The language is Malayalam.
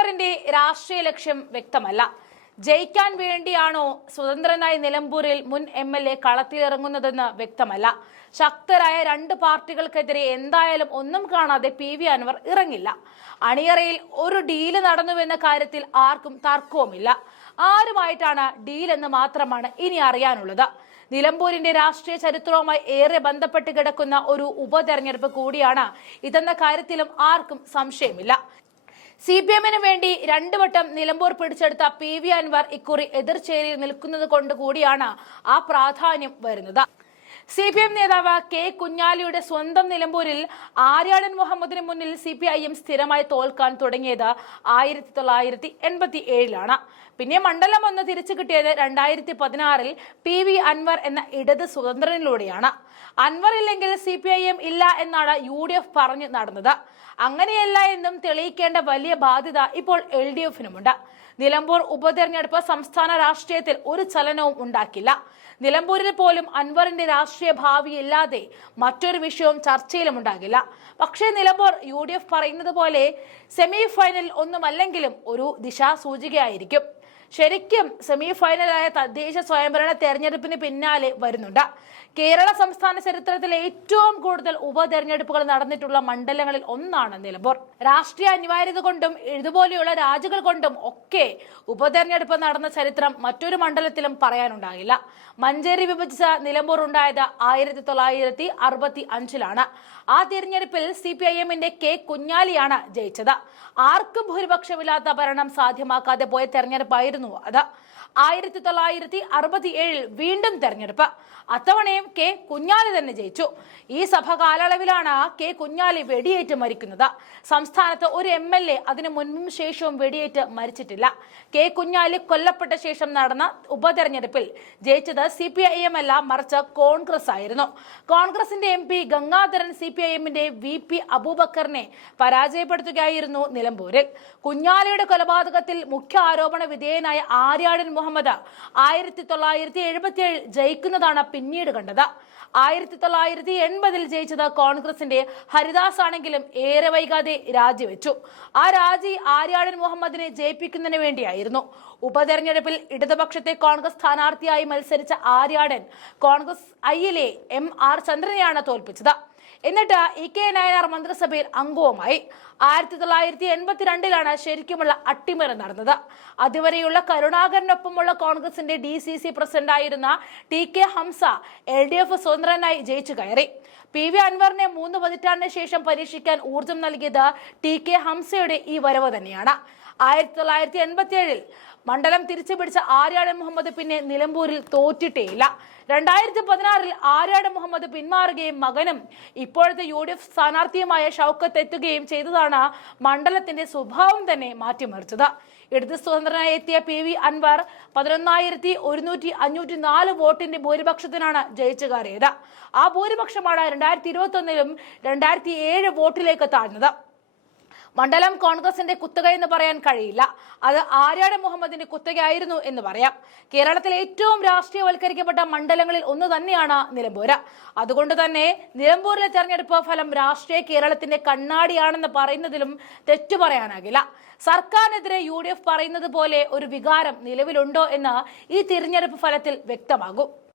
അൻവറിന്റെ രാഷ്ട്രീയ ലക്ഷ്യം വ്യക്തമല്ല. ജയിക്കാൻ വേണ്ടിയാണോ സ്വതന്ത്രനായി നിലമ്പൂരിൽ മുൻ MLA കളത്തിലിറങ്ങുന്നതെന്ന് വ്യക്തമല്ല. ശക്തരായ രണ്ട് പാർട്ടികൾക്കെതിരെ എന്തായാലും ഒന്നും കാണാതെ PV അൻവർ ഇറങ്ങില്ല. അണിയറയിൽ ഒരു ഡീല് നടന്നുവെന്ന കാര്യത്തിൽ ആർക്കും തർക്കവുമില്ല. ആരുമായിട്ടാണ് ഡീൽ എന്ന് മാത്രമാണ് ഇനി അറിയാനുള്ളത്. നിലമ്പൂരിന്റെ രാഷ്ട്രീയ ചരിത്രവുമായി ഏറെ ബന്ധപ്പെട്ട് കിടക്കുന്ന ഒരു ഉപതെരഞ്ഞെടുപ്പ് കൂടിയാണ് ഇതെന്ന കാര്യത്തിലും ആർക്കും സംശയമില്ല. CPM-ന് വേണ്ടി രണ്ടു വട്ടം നിലമ്പൂർ പിടിച്ചെടുത്ത PV അൻവർ ഇക്കുറി എതിർചേരിയിൽ നിൽക്കുന്നത് കൊണ്ട് കൂടിയാണ് ആ പ്രാധാന്യം വരുന്നത്. CPM നേതാവ് K കുഞ്ഞാലിയുടെ സ്വന്തം നിലമ്പൂരിൽ ആര്യാടൻ മുഹമ്മദിന് മുന്നിൽ CPIM സ്ഥിരമായി തോൽക്കാൻ തുടങ്ങിയത് 1987-ലാണ്. പിന്നെ മണ്ഡലം ഒന്ന് തിരിച്ചു കിട്ടിയത് 2016-ൽ PV അൻവർ എന്ന ഇടത് സ്വതന്ത്രനിലൂടെയാണ്. അൻവർ ഇല്ലെങ്കിൽ CPIM ഇല്ല എന്നാണ് UDF പറഞ്ഞു നടന്നത്. അങ്ങനെയല്ല എന്നും തെളിയിക്കേണ്ട വലിയ ബാധ്യത ഇപ്പോൾ LDF-നുമുണ്ട്. നിലമ്പൂർ ഉപതെരഞ്ഞെടുപ്പ് സംസ്ഥാന രാഷ്ട്രീയത്തിൽ ഒരു ചലനവും ഉണ്ടാക്കില്ല. നിലമ്പൂരിൽ പോലും അൻവറിന്റെ രാഷ്ട്രീയ ഭാവി ഇല്ലാതെ മറ്റൊരു വിഷയവും ചർച്ചയിലും ഉണ്ടാകില്ല. പക്ഷേ നിലമ്പൂർ UDF പറയുന്നത് പോലെ സെമി ഫൈനൽ ഒന്നുമല്ലെങ്കിലും ഒരു ദിശാസൂചികയായിരിക്കും. ശരിക്കും സെമി ഫൈനലായ തദ്ദേശ സ്വയംഭരണ തെരഞ്ഞെടുപ്പിന് പിന്നാലെ വരുന്നുണ്ട്. കേരള സംസ്ഥാന ചരിത്രത്തിലെ ഏറ്റവും കൂടുതൽ ഉപതെരഞ്ഞെടുപ്പുകൾ നടന്നിട്ടുള്ള മണ്ഡലങ്ങളിൽ ഒന്നാണ് നിലമ്പൂർ. രാഷ്ട്രീയ അനിവാര്യത കൊണ്ടും ഇതുപോലെയുള്ള രാജികൾ കൊണ്ടും ഒക്കെ ഉപതെരഞ്ഞെടുപ്പ് നടന്ന ചരിത്രം മറ്റൊരു മണ്ഡലത്തിലും പറയാനുണ്ടാകില്ല. മഞ്ചേരി വിഭജിച്ച നിലമ്പൂർ ഉണ്ടായത് 1965-ലാണ്. ആ തിരഞ്ഞെടുപ്പിൽ CPIM-ന്റെ K കുഞ്ഞാലിയാണ് ജയിച്ചത്. ആർക്കും ഭൂരിപക്ഷമില്ലാത്ത ഭരണം സാധ്യമാക്കാതെ പോയ തെരഞ്ഞെടുപ്പായിരുന്നു അത്. 1967-ൽ വീണ്ടും തെരഞ്ഞെടുപ്പ്. അത്തവണയും K കുഞ്ഞാലി തന്നെ ജയിച്ചു. ഈ സഭ കാലയളവിലാണ് K കുഞ്ഞാലി വെടിയേറ്റ് മരിക്കുന്നത്. സംസ്ഥാനത്ത് ഒരു MLA അതിനു മുൻപും ശേഷവും വെടിയേറ്റ് മരിച്ചിട്ടില്ല. K കുഞ്ഞാലി കൊല്ലപ്പെട്ട ശേഷം നടന്ന ഉപതെരഞ്ഞെടുപ്പിൽ ജയിച്ചത് CPIM അല്ല, മറിച്ച് കോൺഗ്രസ് ആയിരുന്നു. കോൺഗ്രസിന്റെ MP ഗംഗാധരൻ CPIM-ന്റെ VP അബൂബക്കറിനെ പരാജയപ്പെടുത്തുകയായിരുന്നു നിലമ്പൂരിൽ. കുഞ്ഞാലിയുടെ കൊലപാതകത്തിൽ മുഖ്യ ആരോപണ വിധേയനായ ആര്യാടൻ മുഹമ്മദ് 1977 ജയിക്കുന്നതാണ് പിന്നീട് കണ്ടത്. 1980-ൽ ജയിച്ചത് കോൺഗ്രസിന്റെ ഹരിദാസ് ആണെങ്കിലും ഏറെ വൈകാതെ രാജിവെച്ചു. ആ രാജി ആര്യാടൻ മുഹമ്മദിനെ ജയിപ്പിക്കുന്നതിന് വേണ്ടിയായിരുന്നു. ഉപതെരഞ്ഞെടുപ്പിൽ ഇടതുപക്ഷത്തെ കോൺഗ്രസ് സ്ഥാനാർത്ഥിയായി മത്സരിച്ച ആര്യാടൻ കോൺഗ്രസ് ഐയിലെ MR ചന്ദ്രനെയാണ് തോൽപ്പിച്ചത്. എന്നിട്ട് EK നായനാർ മന്ത്രിസഭയിൽ അംഗവുമായി. 1982-ലാണ് ശരിക്കുമുള്ള അട്ടിമറി നടന്നത്. അതുവരെയുള്ള കരുണാകരനൊപ്പമുള്ള കോൺഗ്രസിന്റെ DCC പ്രസിഡന്റായിരുന്ന TK ഹംസ LDF സ്വതന്ത്രനായി ജയിച്ചു കയറി. PV അൻവറിനെ 3 പതിറ്റാണ്ടിന് ശേഷം പരീക്ഷിക്കാൻ ഊർജം നൽകിയത് TK ഹംസയുടെ ഈ വരവ് തന്നെയാണ്. 1987-ൽ മണ്ഡലം തിരിച്ചുപിടിച്ച ആര്യാടൻ മുഹമ്മദ് പിന്നെ നിലമ്പൂരിൽ തോറ്റിട്ടേയില്ല. 2016-ൽ ആര്യാടൻ മുഹമ്മദ് പിന്മാറുകയും മകനും ഇപ്പോഴത്തെ UDF സ്ഥാനാർത്ഥിയുമായ ഷൗക്കത്ത് എത്തുകയും ചെയ്തതാണ് മണ്ഡലത്തിന്റെ സ്വഭാവം തന്നെ മാറ്റിമറിച്ചത്. ഇടത് സ്വതന്ത്രനായി എത്തിയ PV അൻവർ 11,154 വോട്ടിന്റെ ഭൂരിപക്ഷത്തിനാണ് ജയിച്ചു കയറിയത്. ആ ഭൂരിപക്ഷമാണ് 2021-ലും 2007 വോട്ടിലേക്ക് താഴ്ന്നത്. മണ്ഡലം കോൺഗ്രസിന്റെ കുത്തക എന്ന് പറയാൻ കഴിയില്ല. അത് ആര്യാടൻ മുഹമ്മദിന്റെ കുത്തകയായിരുന്നു എന്ന് പറയാം. കേരളത്തിലെ ഏറ്റവും രാഷ്ട്രീയവൽക്കരിക്കപ്പെട്ട മണ്ഡലങ്ങളിൽ ഒന്ന് തന്നെയാണ് നിലമ്പൂര്. അതുകൊണ്ട് തന്നെ നിലമ്പൂരിലെ തെരഞ്ഞെടുപ്പ് ഫലം രാഷ്ട്രീയ കേരളത്തിന്റെ കണ്ണാടിയാണെന്ന് പറയുന്നതിലും തെറ്റു പറയാനാകില്ല. സർക്കാരിനെതിരെ UDF പറയുന്നത് പോലെ ഒരു വികാരം നിലവിലുണ്ടോ എന്ന് ഈ തിരഞ്ഞെടുപ്പ് ഫലത്തിൽ വ്യക്തമാകും.